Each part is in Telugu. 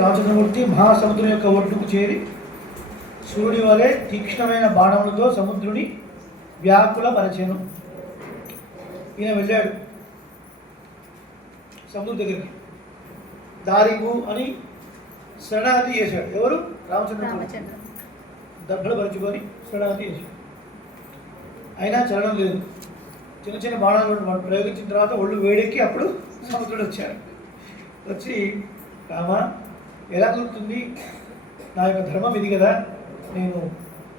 రామచంద్రమూర్తి మహాసముద్రం యొక్క ఒడ్డుకు చేరి సూర్యుడి వలె తీక్ష్ణమైన బాణములతో సముద్రుని వ్యాకులపరచెను. ఈయన వెళ్ళాడు సముద్రం దగ్గరికి, దారిగు అని శరణాగతి చేశాడు. ఎవరు? రామచంద్రమూర్తి. దర్భలు పరుచుకొని శరణాగతి చేశాడు. అయినా చలనం లేదు. చిన్న చిన్న బాణాలు ప్రయోగించిన తర్వాత ఒళ్ళు వేడెక్కి అప్పుడు సముద్రుడు వచ్చాడు. వచ్చి, రామ ఎలా కుదురుతుంది? నా యొక్క ధర్మం ఇది కదా, నేను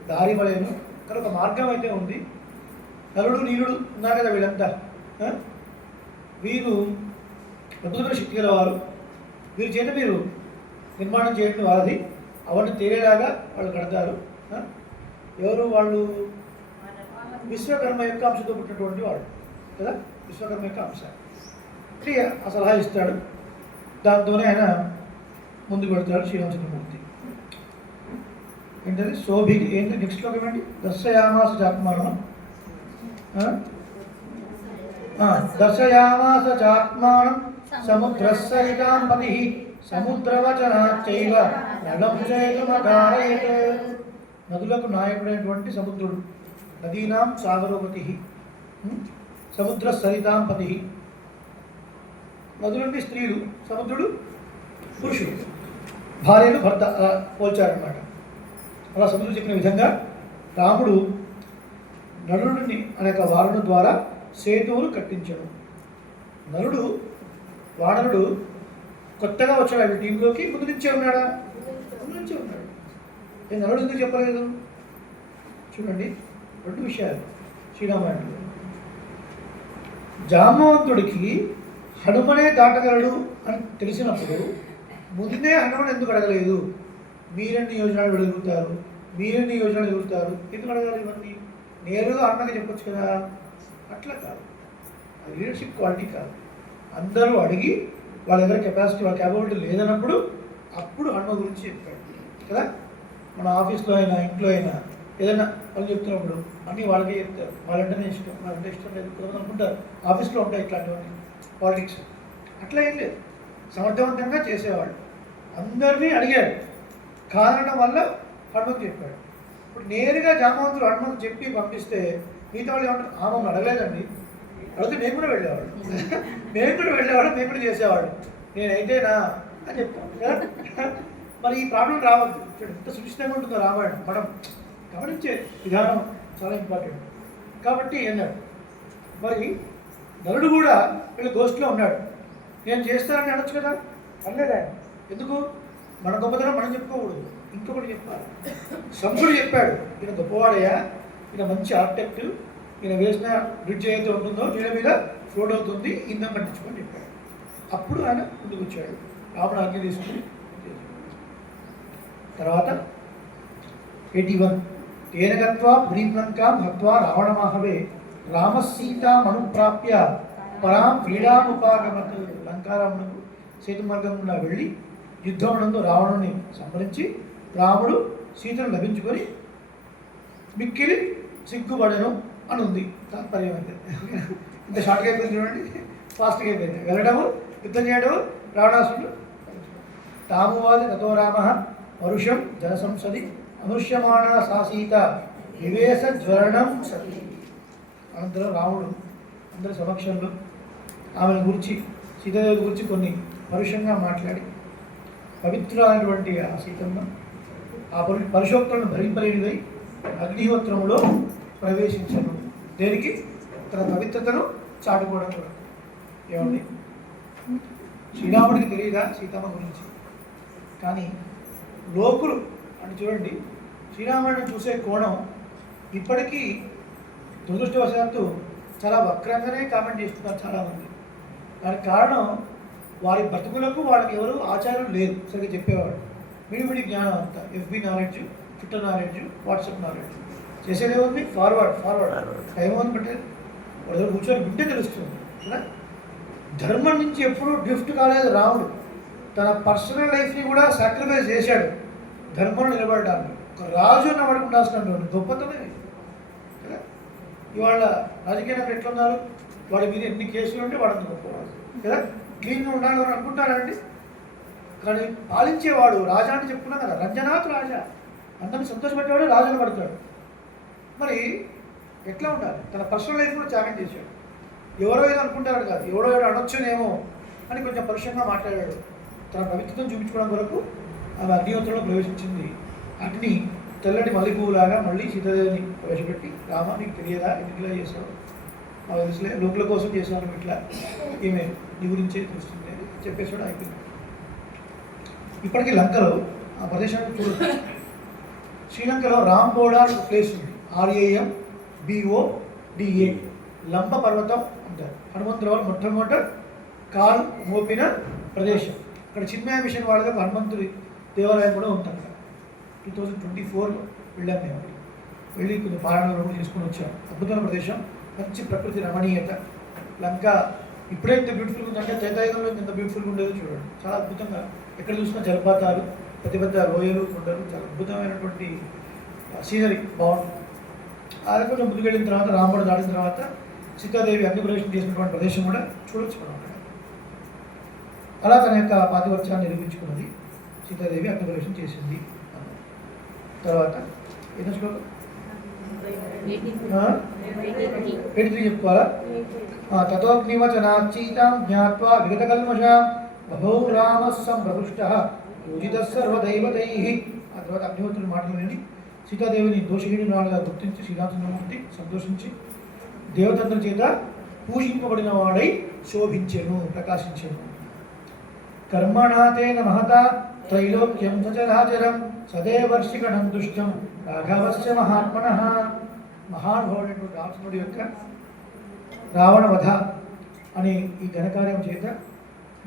దారి ఇవ్వలేను, కానీ ఒక మార్గం అయితే ఉంది. నలుడు నీలుడు ఉన్నారు కదా వీళ్ళంతా, వీరు అద్భుతమైన శక్తి గలవారు. వీరి చేత మీరు నిర్మాణం చేయడం వాళ్ళది, అవన్నీ తేలేలాగా వాళ్ళు కడతారు. ఎవరు వాళ్ళు? విశ్వకర్మ యొక్క అంశంతో పుట్టినటువంటి వాడు కదా, విశ్వకర్మ యొక్క అంశ. ఆ సలహా ఇస్తాడు. దాంతోనే ఆయన ముందుకు పెడతాడు శ్రీరామచంద్రమూర్తి. ఏంటది? శోభికి ఏంటి నెక్స్ట్ శ్లోకం ఏంటి? దర్శయామాస చాత్మానం, దర్శయామాస చాత్మానం సముద్రసహితాం పతి సముద్రవచనాచైవ నలం చైకమకారయత్. నదులకు నాయకుడైనటువంటి సముద్రుడు, నదీనాం సాగరోపతి, సముద్ర సరితాం పతి. నదులంటే స్త్రీలు, సముద్రుడు పురుషుడు, భార్యను భర్త పోల్చారన్నమాట. అలా సముద్రుడు చెప్పిన విధంగా రాముడు నలుడిని అనేక వారుని ద్వారా సేతువులు కట్టించాడు. నలుడు వానరుడు కొత్తగా వచ్చాడు ఆయన టీంలోకి, ముందు నుంచే ఉన్నాడా? ముందు నుంచే ఉన్నాడు. నేను నలుడు ఎందుకు చెప్పలేదు? చూడండి, రెండు విషయాలు శ్రీరామాయణంలో. జాంబవంతుడికి హనుమనే దాటగలడు అని తెలిసినప్పుడు ముందే హనుమని ఎందుకు అడగలేదు? మీరెన్ని యోజనాలు అడుగుతారు, మీరెన్ని యోజనాలు ఎదుగుతారు, ఎందుకు అడగాలి? ఇవన్నీ నేరుగా అన్నగా చెప్పొచ్చు కదా. అట్లా కాదు, లీడర్షిప్ క్వాలిటీ కాదు. అందరూ అడిగి వాళ్ళ దగ్గర కెపాసిటీ, వాళ్ళ క్యాపబిలిటీ లేదన్నప్పుడు అప్పుడు హనుమ గురించి చెప్పాడు కదా. మన ఆఫీస్లో అయినా ఇంట్లో అయినా ఏదైనా వాళ్ళు చెప్తున్నప్పుడు అన్నీ వాళ్ళకే చెప్తారు. వాళ్ళంటేనే ఇష్టం, వాళ్ళంటే ఇష్టం లేదు అనుకుంటారు. ఆఫీస్లో ఉంటాయి ఇట్లాంటివన్నీ పాలిటిక్స్. అట్లా ఏం లేదు, సమర్థవంతంగా చేసేవాళ్ళు. అందరినీ అడిగాడు, కారణం వల్ల హనుమకు చెప్పాడు. ఇప్పుడు నేరుగా జాంబవంతుడు హనుమకు చెప్పి పంపిస్తే మిగతా వాళ్ళు ఏమంటారు? ఆమెను అడగలేదండి, అడిగితే మేము కూడా వెళ్ళేవాడు, మేము కూడా చేసేవాడు, నేనైతేనా అని చెప్తాను. మరి ఈ ప్రాబ్లం రావద్దు. ఎంత సునిశ్చితంగా ఉంటుందో రామాయణం, మనం గమనించే విధానం చాలా ఇంపార్టెంట్. కాబట్టి అన్నాడు. మరి నలుడు కూడా వీళ్ళ గోష్ఠిలో ఉన్నాడు. నేను చేస్తానని అనొచ్చు కదా, అనలేదు ఆయన. ఎందుకు? మన గొప్పతనం మనం చెప్పుకోకూడదు, ఇంకొకటి చెప్పాలి. శంకుడు చెప్పాడు, ఈయన గొప్పవాడయ్యా, ఈయన మంచి ఆర్కిటెక్ట్, ఈయన వేసిన బ్రిడ్జ్ ఏదైతే ఉంటుందో నీళ్ళ మీద ఫ్లోట్ అవుతుంది, ఇంధం కట్టించుకొని చెప్పాడు. అప్పుడు ఆయన ముందుకు వచ్చాడు, రాముడు ఆజ్ఞ తీసుకుని. తర్వాత 81 తేనగత్వా బ్రీప్లంకాం హత్వా రావణమాహవే రామసీతామనుప్రాప్య పరాం క్రీడాముపాగమత్. లంకారామునకు సేతు మార్గంలో వెళ్ళి యుద్ధమునందు రావణుని సంహరించి రాముడు సీతను లభించుకొని మిక్కిలి సిగ్గుపడను అని ఉంది తాత్పర్యం. అయితే ఇంత షార్ట్గా అయిపోయింది చూడండి, ఫాస్ట్గా అయిపోయింది. వెళ్ళడము, యుద్ధం చేయడము, రావణాసుడు. తామువాది తతో రామ పరుషం జనసంసది అనుష్యమాణ సా సీత వివేశ జ్వరణం సతి. అనంతరం రాముడు అందరి సమక్షంలో ఆమెను గురించి, సీతాదేవి గురించి కొన్ని పరుషంగా మాట్లాడి పవిత్రమైనటువంటి ఆ సీతమ్మ ఆ పరుషోక్తులను భరింపలేనిదై అగ్నిహోత్రములో ప్రవేశించను. దేనికి? తన పవిత్రతను చాటుకోవడం కూడా. ఏమండి, శ్రీరాముడికి తెలియదా సీతమ్మ గురించి? కానీ లోకులు అని చూడండి, శ్రీరాముడిని చూసే కోణం ఇప్పటికీ దురదృష్టవశాత్తు చాలా వక్రంగానే కామెంట్ చేస్తున్నారు చాలామంది. దానికి కారణం వారి బతుకులకు వాళ్ళకి ఎవరు ఆచారం లేదు సరిగ్గా చెప్పేవాడు. విడివిడి జ్ఞానం అంతా, FB knowledge, Twitter knowledge, WhatsApp knowledge. చేసేదే ఉంది ఫార్వర్డ్ టైం అని పెట్టేది. వాళ్ళ దగ్గర కూర్చొని వింటే తెలుస్తుంది కదా. ధర్మం నుంచి ఎప్పుడూ డ్రిఫ్ట్ కాలేదు రాముడు. తన పర్సనల్ లైఫ్ని కూడా సాక్రిఫైస్ చేశాడు ధర్మంలో నిలబడడానికి. ఒక రాజు అన్న వాడికి ఉండాల్సిన గొప్పతనం కదా. ఇవాళ రాజకీయ నాయకులు ఎట్లున్నారు? వాడి మీద ఎన్ని కేసులు ఉంటే వాడంత గొప్పవాడు కదా. క్లీన్గా ఉండాలని అనుకుంటారండి. కానీ పాలించేవాడు రాజా అని చెప్పుకున్నాం కదా, రంజనాథ్ రాజా, అందరిని సంతోషపెట్టేవాడు రాజును పడతాడు. మరి ఎట్లా ఉండాలి? తన పర్సనల్ లైఫ్ కూడా త్యాగం చేశాడు. ఎవరో ఏదో అనుకుంటాడు కాదు, ఎవడో ఏదో అనొచ్చునేమో అని కొంచెం పరుషంగా మాట్లాడాడు. తన పవిత్రతను చూపించుకోవడం కొరకు ఆమె అగ్నిహోత్రంలో ప్రవేశించింది. అగ్ని తెల్లటి మల్లెపువ్వులాగా మళ్ళీ సీతాదేవిని ప్రవేశపెట్టి, రామ నీకు తెలియదా ఎందుకు ఇలా చేశావు, మా తెలుసులే లోకుల కోసం చేశాను ఇట్లా, ఈమె నీ గురించే తెలుస్తుంది అని చెప్పేసాడు. అయిపోయింది. ఇప్పటికీ లంకలో ఆ ప్రదేశాన్ని చూడొచ్చు. శ్రీలంకలో రాంబోడా అనే ప్లేస్ ఉంది, RAMBODA, లంబ పర్వతం అంటారు. హనుమంతుల వారు మొట్టమొదట కాలు మోపిన ప్రదేశం. అక్కడ చిన్మయ మిషన్ వాళ్ళగా హనుమంతుడి దేవాలయం కూడా ఉంటుంది. 2024లో వెళ్ళాం మేము. వెళ్ళి కొన్ని పారాయణలు కూడా చేసుకుని వచ్చాం. అద్భుతమైన ప్రదేశం, మంచి ప్రకృతి రమణీయత. లంక ఇప్పుడే ఇంత బ్యూటిఫుల్గా ఉందంటే త్రేతాయుగంలో ఎంత బ్యూటిఫుల్గా ఉండేదో చూడండి. చాలా అద్భుతంగా ఎక్కడ చూసినా జలపాతాలు, పెద్ద పెద్ద లోయలు, కొండలు, చాలా అద్భుతమైనటువంటి సీనరీ బాగుంటుంది. అది కొంచెం ముందుకెళ్ళిన తర్వాత రాముడు దాటిన తర్వాత సీతాదేవి అగ్నిప్రవేశం చేసినటువంటి ప్రదేశం కూడా చూడొచ్చు మనం అక్కడ. అలా తన యొక్క పాతివర్త్యాన్ని నిరూపించుకున్నది సీతాదేవి, అగ్నిప్రవేశం చేసింది. తర్వాత ఏదో శ్లోకం 83 చెప్పుకోవాలా? తతోగ్నివచనాచీతాం జ్ఞాత్వా విగతకల్మషాం బభౌ రామః సంప్రహృష్టః పూజితః సర్వదైవతైః. ఆ తర్వాత అగ్నిహోత్రుని మాటలు విని సీతాదేవిని దోషహీనురాలుగా గుర్తించి శ్రీరామచంద్రమూర్తి సంతోషించి దేవతండ్రుల చేత పూజింపబడిన వాడై శోభించెను, ప్రకాశించెను. కర్మణాతేన మహతా త్రైలోక్యం సచరాచరం సదేవర్షికణం దుష్టం రాఘవస్య మహాత్మనః. మహానుభావుడైనటువంటి రామచంద్రుడి యొక్క రావణ వధ అనే ఈ ఘనకార్యం చేత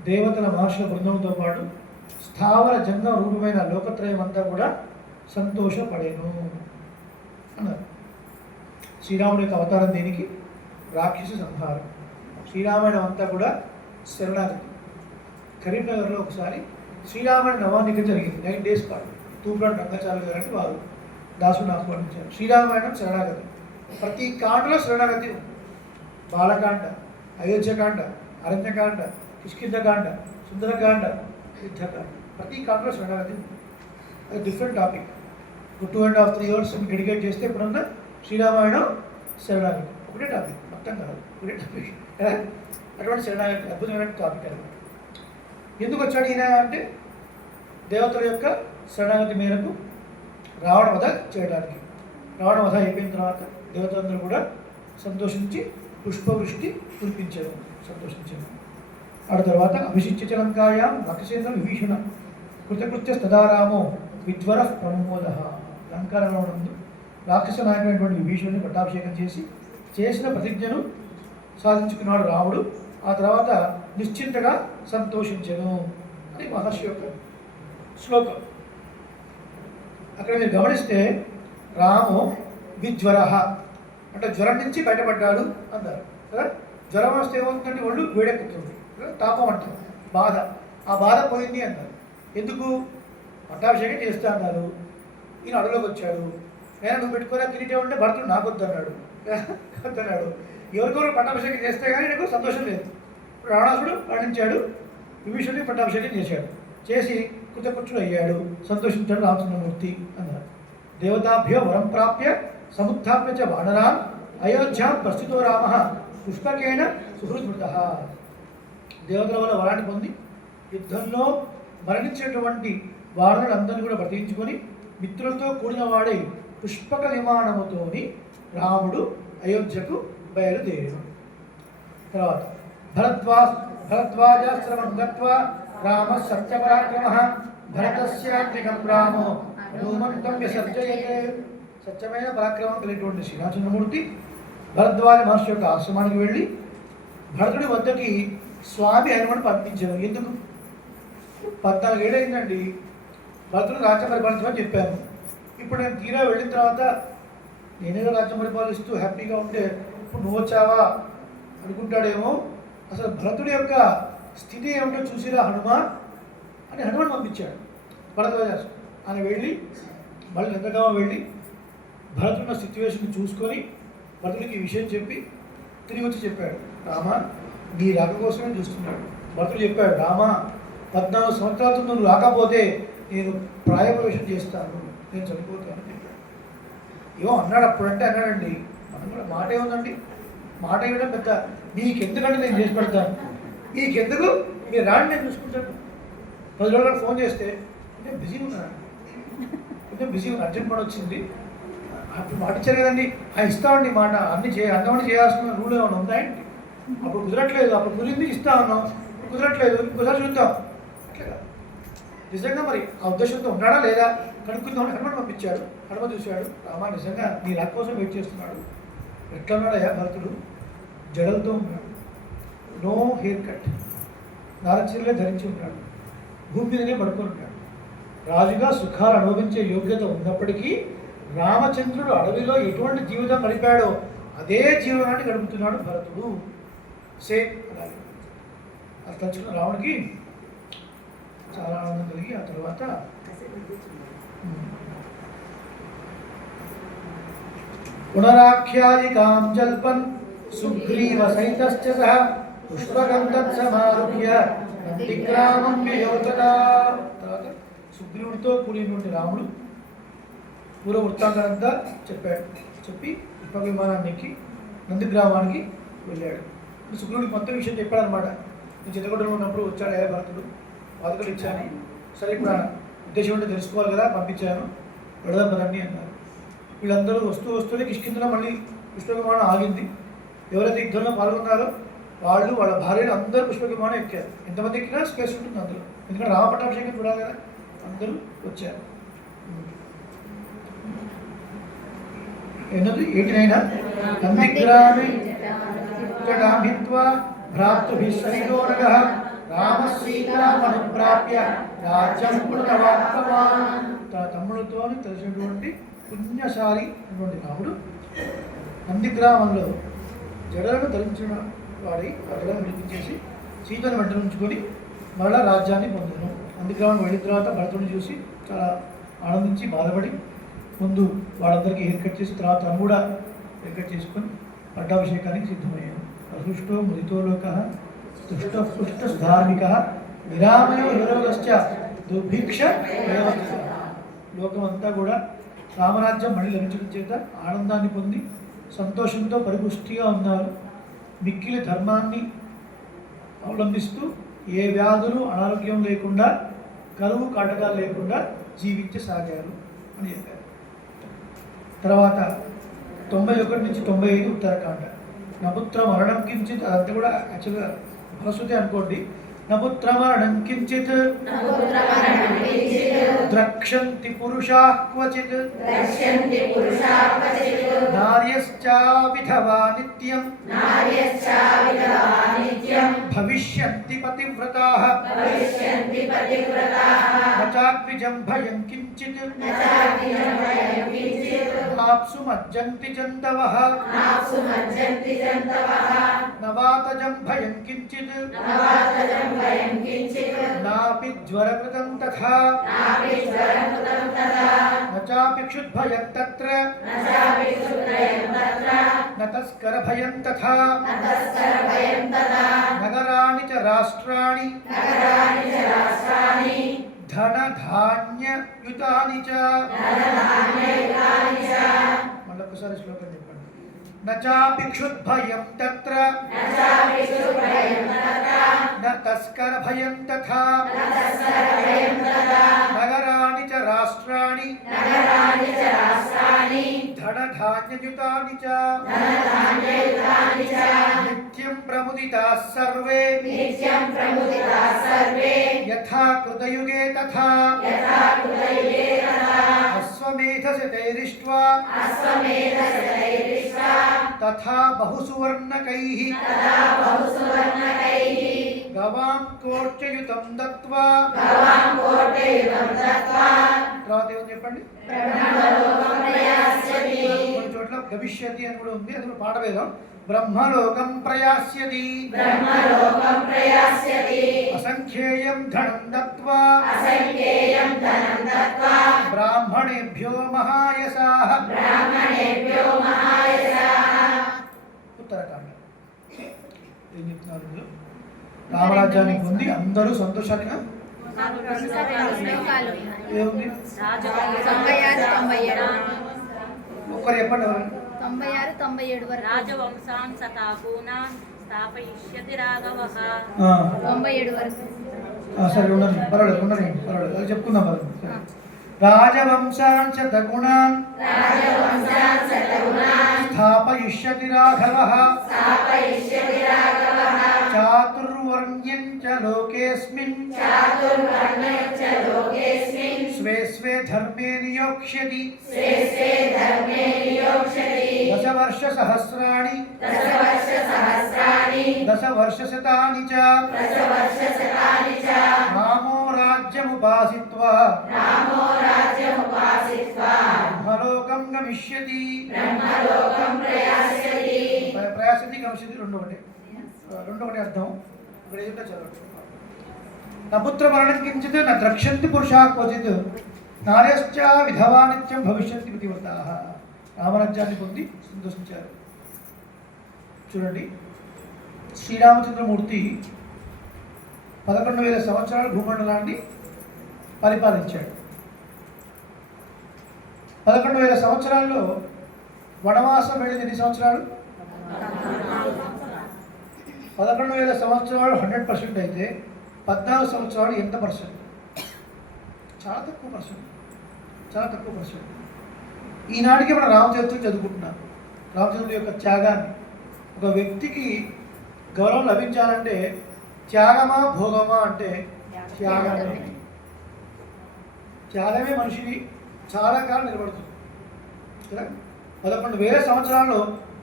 దేవతల మహర్షుల బృందంతో పాటు స్థావర జంగమ రూపమైన లోకత్రయం అంతా కూడా సంతోషపడేను అన్నారు. శ్రీరాముడి యొక్క అవతారం దేనికి? రాక్షస సంహారం. శ్రీరామాయణం అంతా కూడా శరణాగతి. కరీంనగర్లో ఒకసారి శ్రీరామాయణ నవానికి జరిగింది. 9 days పాటు తూప్రాన్ రంగాచార్య గారు అంటే వారు దాసుని ఆహ్వానించారు. శ్రీరామాయణం శరణాగతి. ప్రతి కాండలో శరణాగతి ఉంది. బాలకాండ, అయోధ్యకాండ, అరణ్యకాండ, కిష్కింధకాండ, సుందరకాండ, యుద్ధకాండ, ప్రతి కాండలో శరణాగతి ఉంది. అది డిఫరెంట్ టాపిక్. 2.5-3 hours డెడికేట్ చేస్తే ఎప్పుడన్నా శ్రీరామాయణం శరణాగతి ఒకటే టాపిక్, మొత్తం కాదు, ఒకటే టాపిక్. అటువంటి శరణాగతి అద్భుతమైన టాపిక్ అనమాట. ఎందుకు వచ్చాడు ఈయన అంటే దేవతల యొక్క శరణాగతి మేరకు రావణ వధ చేయడానికి. రావణ వధ అయిపోయిన తర్వాత దేవతలందరూ కూడా సంతోషించి పుష్పవృష్టి కురిపించారు, సంతోషించారు. ఆ తర్వాత అభిషిచ్య లంకాయాం రాక్షసేంద్ర విభీషణ కృతకృత్య స్తదారామో విధ్వర ప్రమోద. లంకాలలో రాక్షస నాయకుడైనటువంటి విభీషణుని పట్టాభిషేకం చేసిన ప్రతిజ్ఞను సాధించుకున్నాడు రాముడు. ఆ తర్వాత నిశ్చింతగా సంతోషించను అని మహర్షి యొక్క శ్లోకం. అక్కడ మీరు గమనిస్తే రాము విజ్వర అంటే జ్వరం నుంచి బయటపడ్డాడు అన్నారు కదా. జ్వరం వస్తే ఏమవుతుందంటే ఒళ్ళు వేడెక్కుతుంది, తాపం అంటారు, బాధ. ఆ బాధ పోయింది అన్నారు. ఎందుకు? పట్టాభిషేకం చేస్తా అన్నారు. ఈయన అడవిలోకి వచ్చాడు. నేను నువ్వు పెట్టుకోరా కిరీటం ఉంటే భరతుడు నాకు వద్దన్నాడు వద్దన్నాడు. ఎవరికొరు పట్టాభిషేకం చేస్తే కానీ నాకు సంతోషం లేదు. రావణాసుడు మరణించాడు, విభీషణుడిని పట్టాభిషేకం చేశాడు, చేసి కృతకృత్యుడు అయ్యాడు, సంతోషించాడు రామచంద్రమూర్తి అన్నారు. దేవతాభ్యో వరం ప్రాప్య సముత్థాప్య చ వానరాం అయోధ్యాం ప్రస్థితో రామ పుష్పకేన సుహృద్మృత. దేవతల వల్ల వరాన్ని పొంది యుద్ధంలో మరణించినటువంటి వానరులందరినీ కూడా బ్రతికించుకొని మిత్రులతో కూడిన వాడై పుష్పక విమానముతోని రాముడు అయోధ్యకు బయలుదేరాడు. తర్వాత భరద్వాజాశ్రమం గత్వా రామ సత్యపరాక్రమ భరతస్యాత్మికం రామో హనుమంతం విసర్జయతే. సత్యమైన పరాక్రమం కలిగినటువంటి శ్రీరామచంద్రమూర్తి భరద్వాజ మహర్షి యొక్క ఆశ్రమానికి వెళ్ళి భరతుడి వద్దకి స్వామి హనుమని పంపించారు. ఎందుకు? 14 ఏళ్ళు అయిందండి భరతుడు రాజ్యం పరిపాలించమని చెప్పాను. ఇప్పుడు నేను తీరా వెళ్ళిన తర్వాత నేనేదో రాజ్యం పరిపాలిస్తూ హ్యాపీగా ఉంటే ఇప్పుడు నువ్వు వచ్చావా అనుకుంటాడేమో. అసలు భరతుడి యొక్క స్థితి ఏమిటో చూసిరా హనుమ అని హనుమని పంపించాడు భరద్వాజ. ఆయన వెళ్ళి మళ్ళీ ఎంతగా వెళ్ళి భరతుడున్న సిచ్యువేషన్ చూసుకొని భరతుడికి ఈ విషయం చెప్పి తిరిగి వచ్చి చెప్పాడు, రామ నీ రాక కోసమే చూస్తున్నాడు. భరతుడు చెప్పాడు, రామ 14 సంవత్సరాలతో నువ్వు రాకపోతే నేను ప్రాయప్రవేశం చేస్తాను, నేను చనిపోతాను అని చెప్పాడు. ఏమో అన్నాడు, అప్పుడంటే అన్నాడండి. మనం కూడా మాట ఏముందండి, మాట ఇవ్వడం పెద్ద. మీకెందుకంటే నేను చేసి పెడతాను, మీకెందుకు, మీరు రాండి నేను చూసుకుంటాను. 10 రోజులు ఫోన్ చేస్తే నేను బిజీగా ఉన్నాను, కొంచెం బిజీగా ఉన్నా, అర్జెంట్ పని వచ్చింది. అప్పుడు మాట ఇచ్చారు కదండి, ఇస్తామండి మాట, అన్నీ చేయాల్సిన రూల్ ఏమైనా ఉందా ఏంటి? అప్పుడు కుదరట్లేదు, అప్పుడు కుదిరింది ఇస్తా ఉన్నాం, కుదరట్లేదు ఇంకోసారి చూద్దాం. అట్లా నిజంగా మరి ఆ ఉద్దేశంతో ఉన్నాడా లేదా కనుక్కుందామని హనుమాన్ పంపించాడు. హనుమ చూశాడు, రామ నిజంగా నీ రాక్ కోసం వెయిట్ చేస్తున్నాడు. ఎట్లా ఉన్నాడయ్యా భరతుడు? జడలతో ఉన్నాడు, నో హెయిర్ కట్, నారచీరలే ధరించి ఉంటాడు, భూమి మీదనే పడుకొని ఉంటాడు. రాజుగా సుఖాలు అనుభవించే యోగ్యత ఉన్నప్పటికీ రామచంద్రుడు అడవిలో ఎటువంటి జీవితం గడిపాడో అదే జీవనాన్ని గడుపుతున్నాడు భరతుడు. సేమ్ అలాగే అది తలుచుకున్న రావణుడికి చాలా ఆనందం కలిగి ఆ తర్వాత పునరాఖ్యాయికాం జల్పన్ సుగ్రీవ సైతశ్చ సహ పుష్పకం తత్సమారుహ్య నందిగ్రామం వ్యయోతదా. తర్వాత సుగ్రీవుడితో కూడినటువంటి రాముడు పూర్వ వృత్తాంతానంతా చెప్పాడు. చెప్పి పుష్పక విమానాన్ని ఎక్కి నందిగ్రామానికి వెళ్ళాడు. సుగ్రీవుడికి మొత్తం విషయం చెప్పాడనమాట. నేను చిత్తగొడ్డలో ఉన్నప్పుడు వచ్చాడు భరతుడు, పాదకులు ఇచ్చాను, సరే ఇప్పుడు ఉద్దేశం ఉంటే తెలుసుకోవాలి కదా, పంపించాను, వెళదాం కదండి అన్నారు. వీళ్ళందరూ వస్తూనే కిష్కిందలో మళ్ళీ పుష్పక విమానం ఆగింది. ఎవరైతే యుద్ధంలో పాల్గొన్నారో వాళ్ళు వాళ్ళ భార్యలు అందరూ పుష్పక విమానం ఎక్కారు. ఎంతమంది ఎక్కినా స్పేస్ ఉంటుంది అందులో, ఎందుకంటే రామపట్టాభిషేకం చూడాలి కదా, అందరూ వచ్చారు. ఎన్నది 89 నందిగ్రామే భ్రాతృభిः సహితోనగః రామసీతామనుప్రాప్య రాజ్యం పునరవాప్తవాన్. తన తమ్ముడితో తెలిసినటువంటి పుణ్యశాలి అటువంటి రాముడు నందిగ్రామంలో జడలను ధరించిన వాడి ఆ జడలను విడిపించేసి సీతను వెంట ఉంచుకొని మరలా రాజ్యాన్ని పొందాను. నందిగ్రామం వెళ్ళిన తర్వాత భరతుడిని చూసి చాలా ఆనందించి బాధపడి ముందు వాళ్ళందరికీ హెయిర్ కట్ చేసి తర్వాత తను కూడా హెయిర్ కట్ చేసుకొని పట్టాభిషేకానికి సిద్ధమయ్యాను. అసృష్టో మృతో లోక తుష్టధార్మిక విరామయో విరోధశ్చ దుర్భిక్ష వ్యవస్థ. లోకమంతా కూడా రామరాజ్యం మళ్ళీ లభించడం చేత ఆనందాన్ని పొంది సంతోషంతో పరిపుష్టిగా ఉన్నారు. మిక్కిలి ధర్మాన్ని అవలంబిస్తూ ఏ వ్యాధులు అనారోగ్యం లేకుండా కరువు కాటకాలు లేకుండా జీవించసాగారు అని చెప్పారు. తర్వాత 91 నుంచి 95 ఉత్తరాఖండ. నపుత్ర మరణం కించిత్, అదంతా కూడా యాక్చువల్గా ఫలశ్రుతి అనుకోండి. నపుత్ర మరణం కించిత్ ద్రక్షంతి పురుషాః క్వచిత్ నార్యశ్చా విధవా నిత్యం భవిష్యంతి పతివ్రతాః నచాద్విజం భయం కించిత్ నాప్సు మజ్జంతి జంతవః నవాతజం భయం కించిత్ నాపి జ్వరకృతం తథా నచాపి క్షుద్భయం తత్ర నతస్కర భయం తథా నగరాణి చ రాష్ట్రాణి ధనధాన్యయుతాని చ. మళ్ళొకసారి శ్లోకం చెప్పండి. నచాపి క్షుద్భయం తత్ర న తస్కర భయం తథా నగరాణి చ రాష్ట్రాణి ధనధాన్యయుతాని చ. నిత్యం ప్రముదితాః సర్వే యథా కృతయుగే తథా అశ్వమేధశతైరిష్ట్వా తథా బహుసువర్ణకైః గవాం కోట్యయుతం దత్వా. తర్వాత ఏమని చెప్పండి. కొన్ని చోట్ల భవిష్యతి అని కూడా ఉంది, అది కూడా పాట వేదం. బ్రహ్మలోకం ప్రయాస్యతి అసంఖ్యేయం ధనం దత్వా బ్రాహ్మణేభ్యో మహాయసాః. ఉత్తరాఖండ ఏం చెప్తున్నారు? రామరాజ్యానికి పొంది అందరూ సంతోషాన్ని ఇంకా 2 శ్లోకాలు ఏముంది? 96, 97 ఒక్కరు చెప్పండి ఎవరు? 96, 97 వరకు. రాజవంశాన్ సతాపూనాన్ స్థాపయిష్యతి రాఘవః. 97 వరకు. సరే ఉండండి, పర్వాలేదు అది చెప్పుకుందాం పర్వాలేదు. సరే. రాజవంశాన్ శతగుణాన్ స్థాపయిష్యతి రాఘవః చాతుర్వర్ణ్యం చ లోకేస్మిన్ స్వే స్వే ధర్మే నియోక్ష్యతి దశవర్షసహస్రాణి దశవర్షశతాని చ రామో రాజ్యముపాసిత్వా బ్రహ్మలోకం గమిష్యతి. ప్రయాసతి గమిష్యతి రెండు ఒకటి అర్థం. ఇక్కడ ఏదో చదవండి. నపుత్ర మరణం కించిత్ న ద్రక్ష్యంతి పురుషా క్వచిత్ నార్యశ్చ విధవా నిత్యం భవిష్యంతి పతివ్రతాః. రామరాజ్యాన్ని పొంది సంతోషించారు. చూడండి, శ్రీరామచంద్రమూర్తి 11,000 సంవత్సరాలు భూమండలాన్ని పరిపాలించాడు. 11,000 సంవత్సరాల్లో వనవాసం వెళ్ళింది ఎన్ని సంవత్సరాలు? 11,000 సంవత్సరాలు 100% అయితే 14 సంవత్సరాలు ఎంత పర్సెంట్? చాలా తక్కువ పర్సెంట్. ఈనాటికి మనం రామచరిత్రం చదువుకుంటున్నాం. రామచంద్రుడి యొక్క త్యాగాన్ని, ఒక వ్యక్తికి గౌరవం లభించాలంటే త్యాగమా భోగమా అంటే త్యాగమే మనిషిని చాలా కాలం నిలబడుతుంది కదా. 11,000 సంవత్సరాల్లో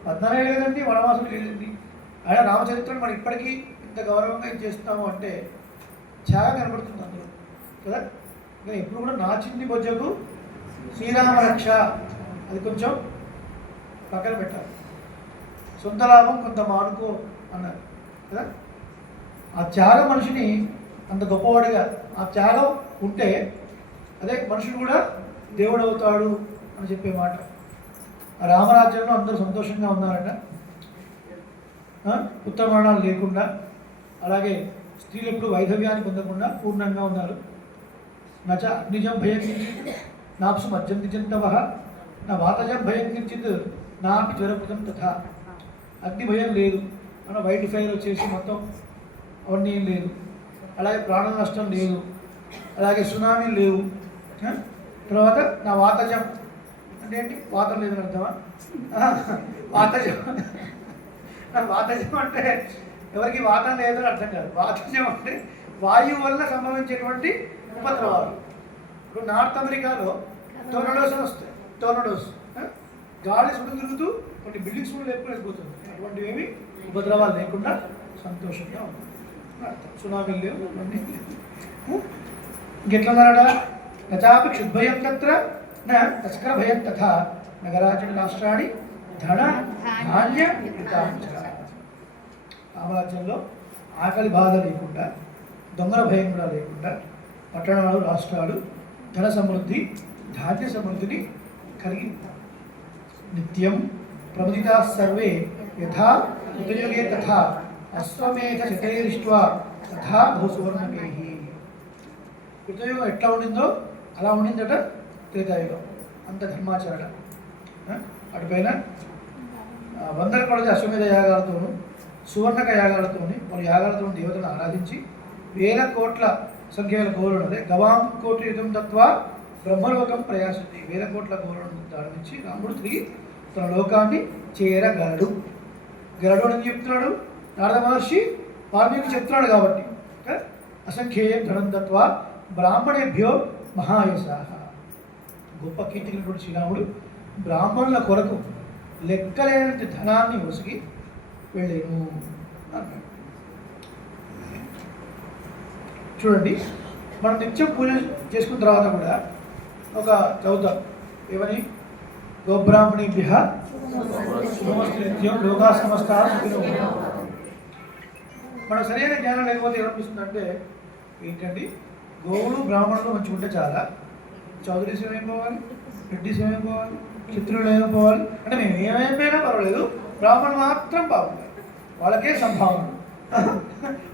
14 లేదండి, వనవాసం లేదండి. అయినా రామచరిత్రను మనం ఇప్పటికీ ఇంత గౌరవంగా చేస్తాము అంటే త్యాగం కనబడుతుంది అందులో కదా. ఇంకా ఎప్పుడు కూడా నా చిన్ని బొజ్జకు శ్రీరామ రక్ష అది కొంచెం పక్కన పెట్టాలి. సొంత లాభం కొంత మానుకో అన్నారు కదా. ఆ త్యాగం మనిషిని అంత గొప్పవాడిగా, ఆ త్యాగం ఉంటే అదే మనుషుడు కూడా దేవుడు అవుతాడు అని చెప్పే మాట. ఆ రామరాజ్యంలో అందరూ సంతోషంగా ఉన్నారట, ఉత్తమరణాలు లేకుండా. అలాగే స్త్రీలు ఎప్పుడు వైధవ్యాన్ని పొందకుండా పూర్ణంగా ఉన్నారు. నచ అగ్నిజం భయం కించిత్ నాప్సు మజ్జంతి జంతవః నా వాతజం భయం కించిత్ నాపి జ్వరపుతం తథా. అగ్ని భయం లేదు, మన వైట్ ఫైర్ వచ్చేసి మొత్తం అవన్నీ ఏం లేదు. అలాగే ప్రాణ నష్టం లేదు, అలాగే సునామీ లేవు. తర్వాత నా వాతజం అంటే ఏంటి? వాతం లేదని అర్థమా? వాతజం అంటే ఎవరికి వాతం లేదని అర్థం కాదు. వాతజం అంటే వాయువు వల్ల సంభవించేటువంటి ఉపద్రవాలు. ఇప్పుడు నార్త్ అమెరికాలో టోర్నడోస్ వస్తాయి. టోర్నడోస్ గాలి సుడు తిరుగుతూ కొన్ని బిల్డింగ్స్ కూడా లేకుండా వెళ్ళిపోతుంది. అటువంటివి ఏమి ఉపద్రవాలు లేకుండా సంతోషంగా ఉంది. సునామీ లేవు, ఇవన్నీ ఇంకెట్లన్నారట? నచాపి క్షుద్భయం తత్ర న తస్కర భయం తథా నగరాజ్య రాష్ట్రాన్ని ధన ధాన్య రామరాజ్యంలో ఆకలి బాధ లేకుండా, దొంగల భయం కూడా లేకుండా పట్టణాలు, రాష్ట్రాలు ధన సమృద్ధి, ధాన్య సమృద్ధిని కలిగి నిత్యం ప్రముదితా సర్వే యథా కృతయుగే తథా అశ్వమేధ శతైరిష్ట్వా తథా బహుసువర్ణకైః. కృతయుగం ఎట్లా ఉండిందో అలా ఉండిందట త్రేతాయుగం. అంత ధర్మాచరణ. అటుపైన 100 కొలది అశ్వమేధ యాగాలతోనూ సువర్ణక యాగాలతోని వాళ్ళు యాగాలతో దేవతను ఆరాధించి 1000 కోట్ల సంఖ్యల గోవులను, అదే గవాం కోటి యుధం తత్వా బ్రహ్మలోకం ప్రయాసతి. 1000 కోట్ల గోవులను ప్రారంభించి రాముడు తిరిగి తన లోకాన్ని చేరగలడు. అని చెప్తున్నాడు నారద మహర్షి, వాల్మీకి చెప్తున్నాడు కాబట్టి. అసంఖ్యేయం ధనం తత్వా బ్రాహ్మణేభ్యో మహాయశాః. గొప్ప కీర్తికినటువంటి శ్రీరాముడు బ్రాహ్మణుల కొరకు లెక్కలేనంత ధనాన్ని ఒసిగి వెళ్ళేను అన్నాడు. చూడండి, మనం నిత్యం పూజ చేసుకున్న తర్వాత కూడా ఒక చదువుతాం ఏమని? గోబ్రాహ్మణేభ్యః శుభమస్తు నిత్యం లోకా సమస్తాః సుఖినో భవంతు. మన సరైన జ్ఞానం లేకపోతే ఏమనిపిస్తుందంటే, ఏంటండి గోవులు బ్రాహ్మణులు మంచిగా ఉంటే చాలా, చౌదరీస్ ఏమైపోవాలి, రెడ్డిస్ ఏమైపోవాలి, చిత్రులు ఏమైపోవాలి అంటే మేము ఏమైపోయినా పర్వాలేదు, బ్రాహ్మణులు మాత్రం బాగుండాలి, వాళ్ళకే సంభావన,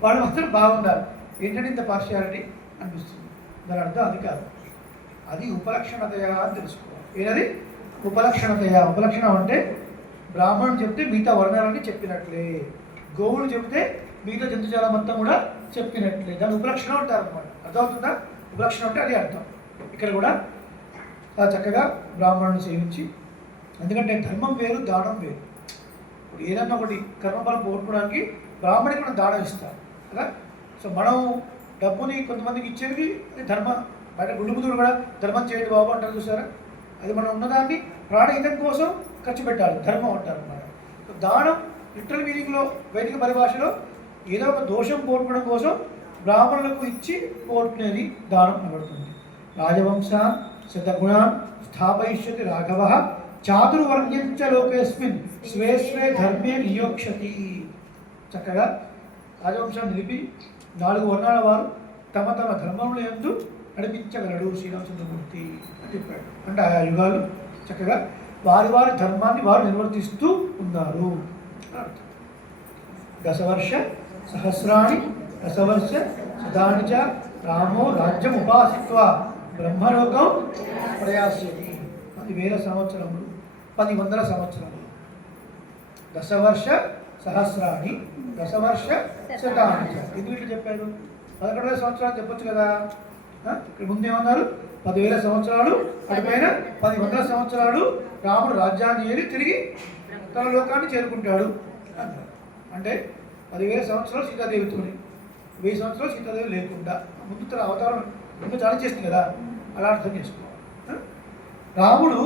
వాళ్ళు మాత్రం బాగుండాలి. ఏంటంటే ఇంత పార్షియాలిటీ అనిపిస్తుంది. దాని అర్థం అది కాదు, అది ఉపలక్షణతయా అని తెలుసుకోవాలి. ఏదది ఉపలక్షణతయా? ఉపలక్షణం అంటే బ్రాహ్మణుడు చెప్తే మిగతా వర్ణాలన్నీ చెప్పినట్లే, గోవులు చెప్తే మిగతా జంతుజాలం మొత్తం కూడా చెప్పినట్లే, దాన్ని ఉపలక్షణం అంటారు అనమాట. అర్థమవుతుందా? ఉపలక్షణం అంటే అది అర్థం. ఇక్కడ కూడా చాలా చక్కగా బ్రాహ్మణుని సేవించి, ఎందుకంటే ధర్మం వేరు దానం వేరు. ఇప్పుడు ఏదన్నా ఒకటి కర్మఫలం పోగొట్టుకోవడానికి బ్రాహ్మణికి మనం దానం ఇస్తాం కదా. సో మనం డబ్బుని కొంతమందికి ఇచ్చేది అది ధర్మ, బయట గుండుముదుడు కూడా ధర్మం చేయండి బాబు అంటారు చూసారా, అది మనం ఉన్నదాన్ని ప్రాణహితం కోసం ఖర్చు పెట్టాలి, ధర్మం అంటారు అన్నమాట. సో దానం లిటరల్ మీనింగ్లో వైదిక పరిభాషలో ఏదో ఒక దోషం పోగొట్టుకోవడం కోసం బ్రాహ్మణులకు ఇచ్చి పోగొట్టుకునేది దానం అనబడుతుంది. రాజవంశాన్ శతగుణాన్ స్థాపయిష్యతి రాఘవ చాతుర్వర్ణ్యంచ లోకేస్మిన్ స్వే స్వే ధర్మే నియోక్షతి. చక్కగా రాజవంశాన్ని నిలిపి 4 వర్ణాల వారు తమ తమ ధర్మముల యందు నడిపించగలడు శ్రీరామచంద్రమూర్తి అని చెప్పాడు. అంటే ఆయా యుగాలు చక్కగా వారి వారి ధర్మాన్ని వారు నిర్వర్తిస్తూ ఉన్నారు అని అర్థం. దశవర్ష సహస్రాణి దశవర్ష శతాని చ రామో రాజ్యం ఉపాసిత్వా బ్రహ్మలోకం ప్రయాస్యతి. 10,000 సంవత్సరములు, 10,000 సంవత్సరములు. దశవర్ష సహస్రాణి దశవర్ష శతాని చ. ఎందుకు ఇట్లా చెప్పారు? 11,000 సంవత్సరాలు చెప్పొచ్చు కదా. ఇక్కడ ముందేమన్నారు? 10,000 సంవత్సరాలు, అటుపైన 10,000 సంవత్సరాలు రాముడు రాజ్యాన్ని ఏలి తిరిగి తన లోకాన్ని చేరుకుంటాడు అన్నారు. అంటే 10,000 సంవత్సరాలు సీతాదేవితోని, 1000 సంవత్సరాలు సీతాదేవి లేకుండా ముందు తన అవతారం ముందు చాలా చేస్తుంది కదా, అలా అర్థం చేసుకోవాలి. రాముడు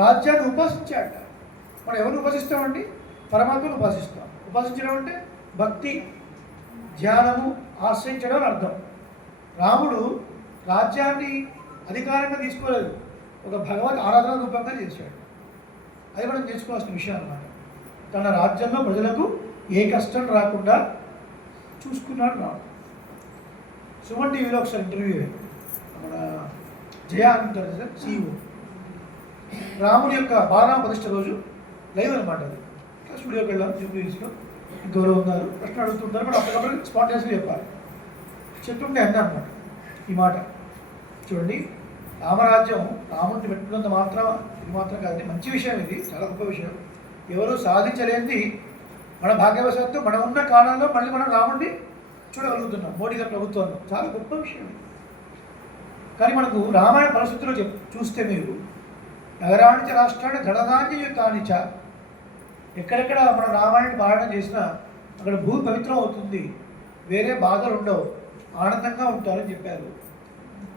రాజ్యాన్ని ఉపాసించాడ. మనం ఎవరిని ఉపాసిస్తామండి? పరమాత్మను ఉపాసిస్తాం. ఉపాసించడం అంటే భక్తి, ధ్యానము, ఆశ్రయించడం అని అర్థం. రాముడు రాజ్యాన్ని అధికారంగా తీసుకోలేదు, ఒక భగవత్ ఆరాధన రూపంగా చేశాడు. అది మనం తెలుసుకోవాల్సిన విషయం అన్నమాట. తన రాజ్యంలో ప్రజలకు ఏ కష్టం రాకుండా చూసుకున్నాడు రాముడు. సుమన్ టీవీలో ఒకసారి ఇంటర్వ్యూ మన జయ అంటారు సార్, CEO. రాముడి యొక్క బాలరామ ప్రతిష్ఠ రోజు లైవ్ అనమాట. అది స్టూడియోకి వెళ్ళాం, జూబ్లీస్లో గౌరవం ఉన్నారు, ప్రశ్న అడుగుతుంటారు, మనం అప్పటికప్పుడు స్పాంటేనియస్గా చెప్పాలి. చెప్తుంటే అన్నా అనమాట ఈ మాట. చూడండి, రామరాజ్యం రాముడిని పెట్టుకున్నంత మాత్రం ఇది మాత్రం కాదండి, మంచి విషయం, ఇది చాలా గొప్ప విషయం. ఎవరు సాధించలేనిది మన భాగ్యవశాత్తు మనం ఉన్న కాలంలో మళ్ళీ మనం రాముడిని చూడగలుగుతున్నాం మోడీ గారి ప్రభుత్వంలో, చాలా గొప్ప విషయం. కానీ మనకు రామాయణ పరిస్థితుల్లో చూస్తే మీరు నగరానికి రాష్ట్రాన్ని ధనధాన్యయుతాన్ని చ, ఎక్కడెక్కడ మనం రామాయణాన్ని పారాయణ చేసినా అక్కడ భూమి పవిత్రం అవుతుంది, వేరే బాధలు ఉండవు, ఆనందంగా ఉంటారని చెప్పారు.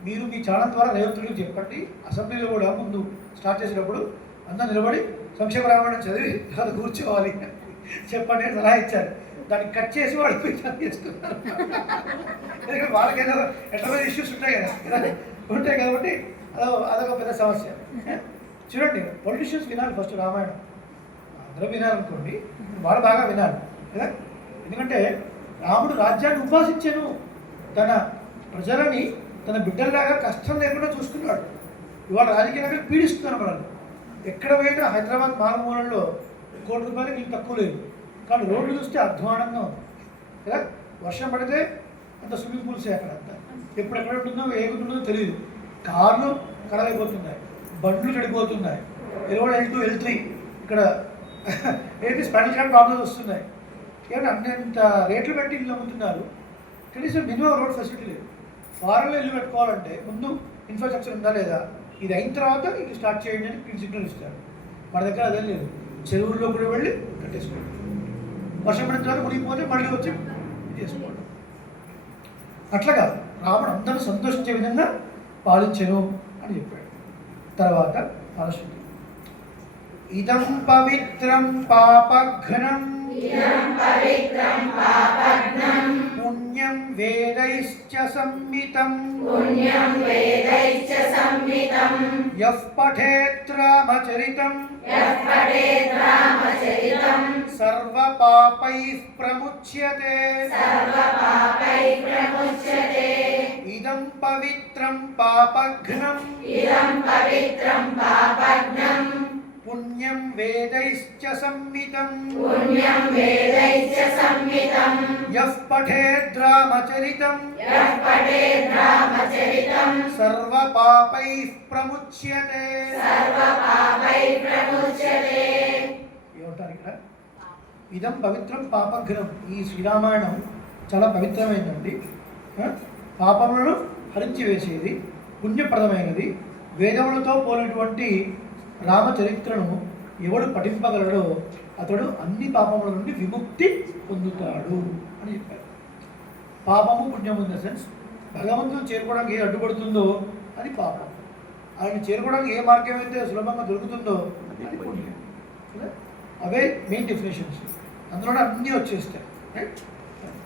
మీరు మీ ఛానల్ ద్వారా రేవంతుడికి చెప్పండి, అసెంబ్లీలో కూడా ముందు స్టార్ట్ చేసేటప్పుడు అందరూ నిలబడి సంక్షేమ రామాయణం చదివి అది కూర్చోవాలి చెప్పండి అని సలహా ఇచ్చారు. దాన్ని కట్ చేసి వాడు చేసుకున్నారు. ఎందుకంటే వాళ్ళకేదో ఎట్లా ఇష్యూస్ ఉంటాయి కదా, ఉంటాయి కాబట్టి అదొక పెద్ద సమస్య. చూడండి, పొలిటీషియన్స్ వినాలి ఫస్ట్ రామాయణం, అందరూ వినాలనుకోండి, వాడు బాగా వినాలి కదా. ఎందుకంటే రాముడు రాజ్యాన్ని ఉపాసించాను, తన ప్రజలని తన బిడ్డల్లాగా కష్టం లేకుండా చూసుకున్నాడు. ఇవాళ రాజకీయ నాయకులు పీడిస్తున్నారు మనల్ని. ఎక్కడ పోయినా హైదరాబాద్ మారుమూలంలో ₹1,00,00,000 వీళ్ళు తక్కువ లేదు, కానీ రోడ్లు చూస్తే అధ్వానంగా ఉంది కదా. వర్షం పడితే అంత స్విమ్మింగ్ పూల్సే అక్కడ అంతా, ఎప్పుడు ఎక్కడ ఉంటుందో ఏగుతుందో తెలియదు. కార్లు ఖరాబైపోతున్నాయి, బండ్లు చెడిపోతున్నాయి, L1 L2 L3 ఇక్కడ ఏంటి స్పైనల్ కార్డ్ ప్రాబ్లమ్స్ వస్తున్నాయి. ఏమంటే అన్నంత రేట్లు పెట్టి ఇల్లు అమ్ముతున్నారు, కనీసం మినిమం రోడ్ ఫెసిలిటీ లేదు. ఫారెన్లో ఇల్లు పెట్టుకోవాలంటే ముందు ఇన్ఫ్రాస్ట్రక్చర్ ఉందా లేదా, ఇది అయిన తర్వాత ఇది స్టార్ట్ చేయండి అని గ్రీన్ సిగ్నల్ ఇస్తారు. మన దగ్గర అదే లేదు, చెరువుల్లో కూడా వెళ్ళి కట్టేసుకోండి, వర్షం పడిన తర్వాత మునిగిపోతే మళ్ళీ వచ్చి చేసుకోండి. అట్లాగా రాముడు అందరూ సంతోషించే విధంగా పాలించెను అని చెప్పాడు. తర్వాత ఫలశ్రుతి, ఇదం పవిత్రం పాపఘ్నం పుణ్యం వేదైశ్చ సంహితం యః పఠేత్ రామచరితం సర్వపాపైః ప్రముచ్యతే. ఇదం పవిత్రం పాపఘ్నం పుణ్యం వేదైశ్చ సంహితం యః పఠేద్రామచరితం సర్వపాపైః ప్రముచ్యతే. ఏమంటారు ఇక్కడ? ఇదం పవిత్రం పాపఘ్నం. ఈ శ్రీరామాయణం చాలా పవిత్రమైనది, పాపములను హరించి వేసేది, పుణ్యప్రదమైనది. వేదములతో పోలినటువంటి రామచరిత్రను ఎవడు పఠింపగలడో అతడు అన్ని పాపముల నుండి విముక్తి పొందుతాడు అని చెప్పారు. పాపము పుణ్యము ఇన్ ద సెన్స్ భగవంతుని చేరుకోవడానికి ఏ అడ్డుపడుతుందో అది పాపం, ఆయన చేరుకోవడానికి ఏ మార్గం అయితే సులభంగా దొరుకుతుందో అది పుణ్యం. అవే మెయిన్ డెఫినేషన్స్, అందులో అన్నీ వచ్చేస్తాయి.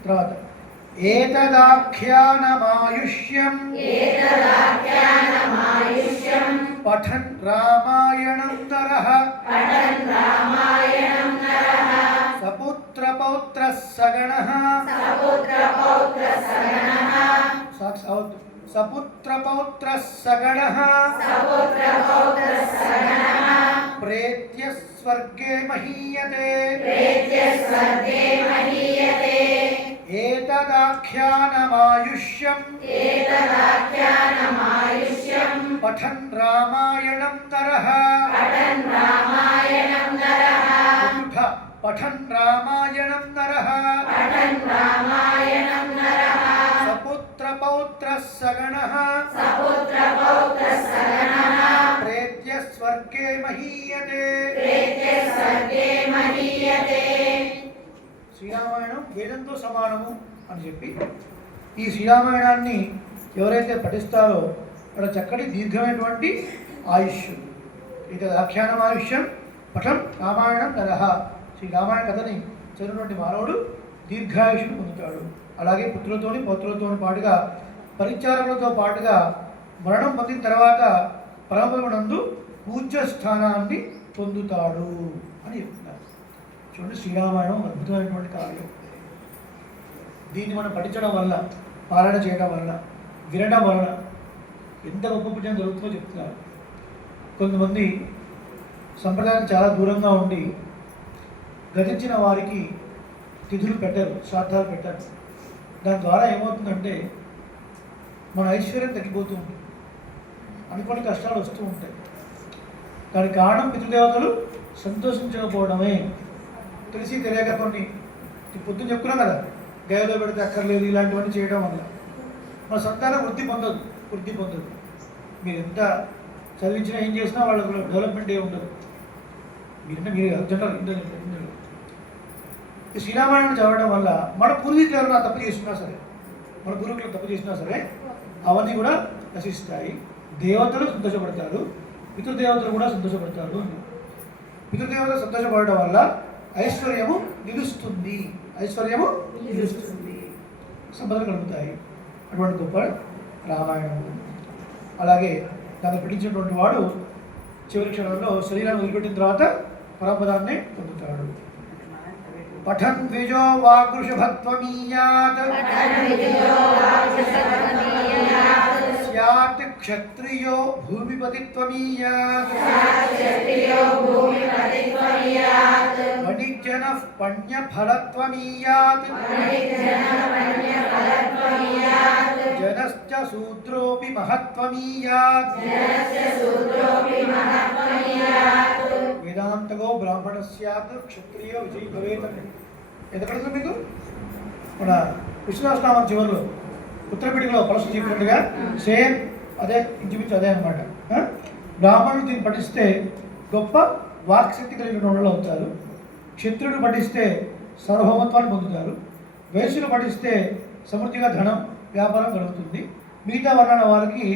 తర్వాత ఏతదాఖ్యానమాయుష్యం పఠన్ రామాయణం నరః సపుత్రపౌత్రః సగణః సపుత్రపౌత్రః సగణః ప్రేత్య స్వర్గే మహీయతే. ఏతదాఖ్యానమాయుష్యం పఠన్ రామాయణం నరః పఠన్ రామాయణం నరః సపుత్రపౌత్రః సగణః ప్రేత్య స్వర్గే మహీయతే. శ్రీరామాయణం వేదంతో సమానము అని చెప్పి ఈ శ్రీరామాయణాన్ని ఎవరైతే పఠిస్తారో అక్కడ చక్కటి దీర్ఘమైనటువంటి ఆయుష్. ఇక ఆఖ్యానం ఆయుష్యం పఠం రామాయణం నరః. శ్రీ రామాయణ కథని చదివినటువంటి మానవుడు దీర్ఘాయుష్ను పొందుతాడు. అలాగే పుత్రులతోని పౌత్రులతోని పాటుగా పరిచారకులతో పాటుగా మరణం పొందిన తర్వాత పరమపదమునందు పూజ్య స్థానాన్ని పొందుతాడు అని చెప్తున్నారు. చూడండి, శ్రీరామాయణం అద్భుతమైనటువంటి కావ్యం. దీన్ని మనం పఠించడం వల్ల, పాలన చేయడం వల్ల, వినడం వలన ఎంత గొప్ప పుణ్యం జరుగుతుందో చెప్తున్నారు. కొంతమంది సంప్రదాయానికి చాలా దూరంగా ఉండి గతించిన వారికి తిథులు పెట్టరు, శ్రాద్ధాలు పెట్టరు. దాని ద్వారా ఏమవుతుందంటే మన ఐశ్వర్యం తగ్గిపోతూ ఉంటుంది, అనుకోని కష్టాలు వస్తూ ఉంటాయి. దానికి కారణం పితృదేవతలు సంతోషించకపోవడమే. తెలిసి తెలియక కొన్ని పొద్దున్న చెప్పుకున్నాం కదా, గయలో పెడితే అక్కర్లేదు ఇలాంటివన్నీ చేయడం వల్ల మన సంతానం వృద్ధి పొందదు. మీరు ఎంత చదివించినా ఏం చేసినా వాళ్ళకు డెవలప్మెంట్ ఏ ఉండదు. మీరు జనరల్ ఈ శ్రీరామాయణం చదవడం వల్ల మన పూర్వీకులు ఎవరైనా తప్పు చేసినా సరే అవన్నీ కూడా నశిస్తాయి. దేవతలు సంతోషపడతారు, పితృదేవతలు కూడా సంతోషపడతారు. పితృదేవతలు సంతోషపడడం వల్ల ఐశ్వర్యము నిలుస్తుంది, సంపదలు కలుగుతాయి. అటువంటి గొప్ప రామాయణము. అలాగే దాన్ని పఠించినటువంటి వాడు చివరి క్షణంలో శరీరాన్ని వదిలిపెట్టిన తర్వాత పరమపదాన్ని పొందుతాడు. పఠన్ ద్విజో వాగృషభత్వమీయాత్ స్యాత్ క్షత్రియో భూమిపతిత్వమీయాత్ వణిజ్జనః పణ్యఫలత్వమీయాత్ జనశ్చ శూద్రోపి మహత్వమీయాత్. వేదాంతగో బ్రాహ్మణస్యాత్ క్షత్రియో విజయీ భవేత్. ఎంత పడుతుంది మీకు? మన విశ్వనాథనామం చివరిలో ఉత్తరపీఠికలో పరశు చెప్పినట్టుగా సేమ్ అదే, ఇంచుమించు అదే అనమాట. బ్రాహ్మణులు దీన్ని పఠిస్తే గొప్ప వాక్శక్తి కలిగిన వాళ్ళు అవుతారు. క్షత్రుడు పఠిస్తే సార్వభౌమత్వాన్ని పొందుతారు. వైశ్యులు పఠిస్తే సమృద్ధిగా ధనం వ్యాపారం కలుగుతుంది. మిగతా వర్ణాల వారికి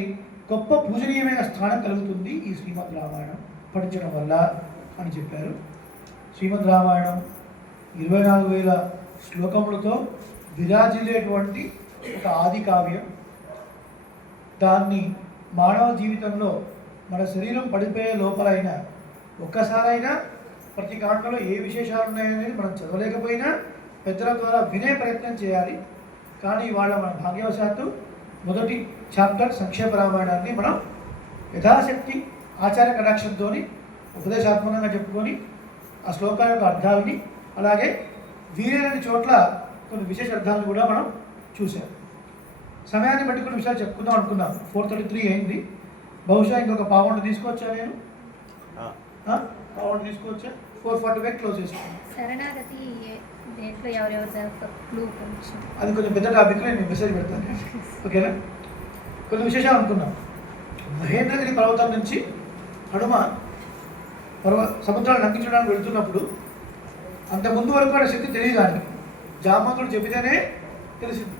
గొప్ప పూజనీయమైన స్థానం కలుగుతుంది ఈ శ్రీమద్ రామాయణం పఠించడం వల్ల అని చెప్పారు. శ్రీమద్ రామాయణం 24,000 శ్లోకములతో విరాజిల్లేటువంటి ఒక ఆది కావ్యం. దాన్ని మానవ జీవితంలో మన శరీరం పడిపోయే లోపలైనా ఒక్కసారైనా ప్రతి కాండలో ఏ విశేషాలు ఉన్నాయనేది మనం చదవలేకపోయినా పెద్దల ద్వారా వినే ప్రయత్నం చేయాలి. కానీ వాళ్ళ మన భాగ్యవశాత్తు మొదటి చాప్టర్ సంక్షేప రామాయణాన్ని మనం యథాశక్తి ఆచార కటాక్షంతో ఉపదేశాత్మకంగా చెప్పుకొని ఆ శ్లోకాల యొక్క అర్థాలని, అలాగే వీలైన చోట్ల కొన్ని విశేష అర్థాలను కూడా మనం చూసాం. సమయాన్ని బట్టి కొన్ని విషయాలు చెప్పుకుందాం అనుకున్నాం. 4:33 అయింది. బహుశా ఇంకొక పావుగంట తీసుకోవచ్చా నేను? పావుగంట తీసుకోవచ్చా? 4:45 క్లోజ్ చేసుకున్నాం. శరణాగతి దేంట్లో ఎవరెవరు క్లూ కొంచెం అది కొంచెం పెద్ద టాపిక్, నేను మెసేజ్ పెడతాను. ఓకేనా? కొన్ని విశేషాలు అనుకున్నాం. మహేంద్రగిరి పర్వతం నుంచి హనుమ సముద్రాన్ని లంఘించడానికి వెళుతున్నప్పుడు అంత ముందు వరకు ఆ శక్తి తెలియదు. దానికి జామంతుడు చెబితేనే తెలిసింది.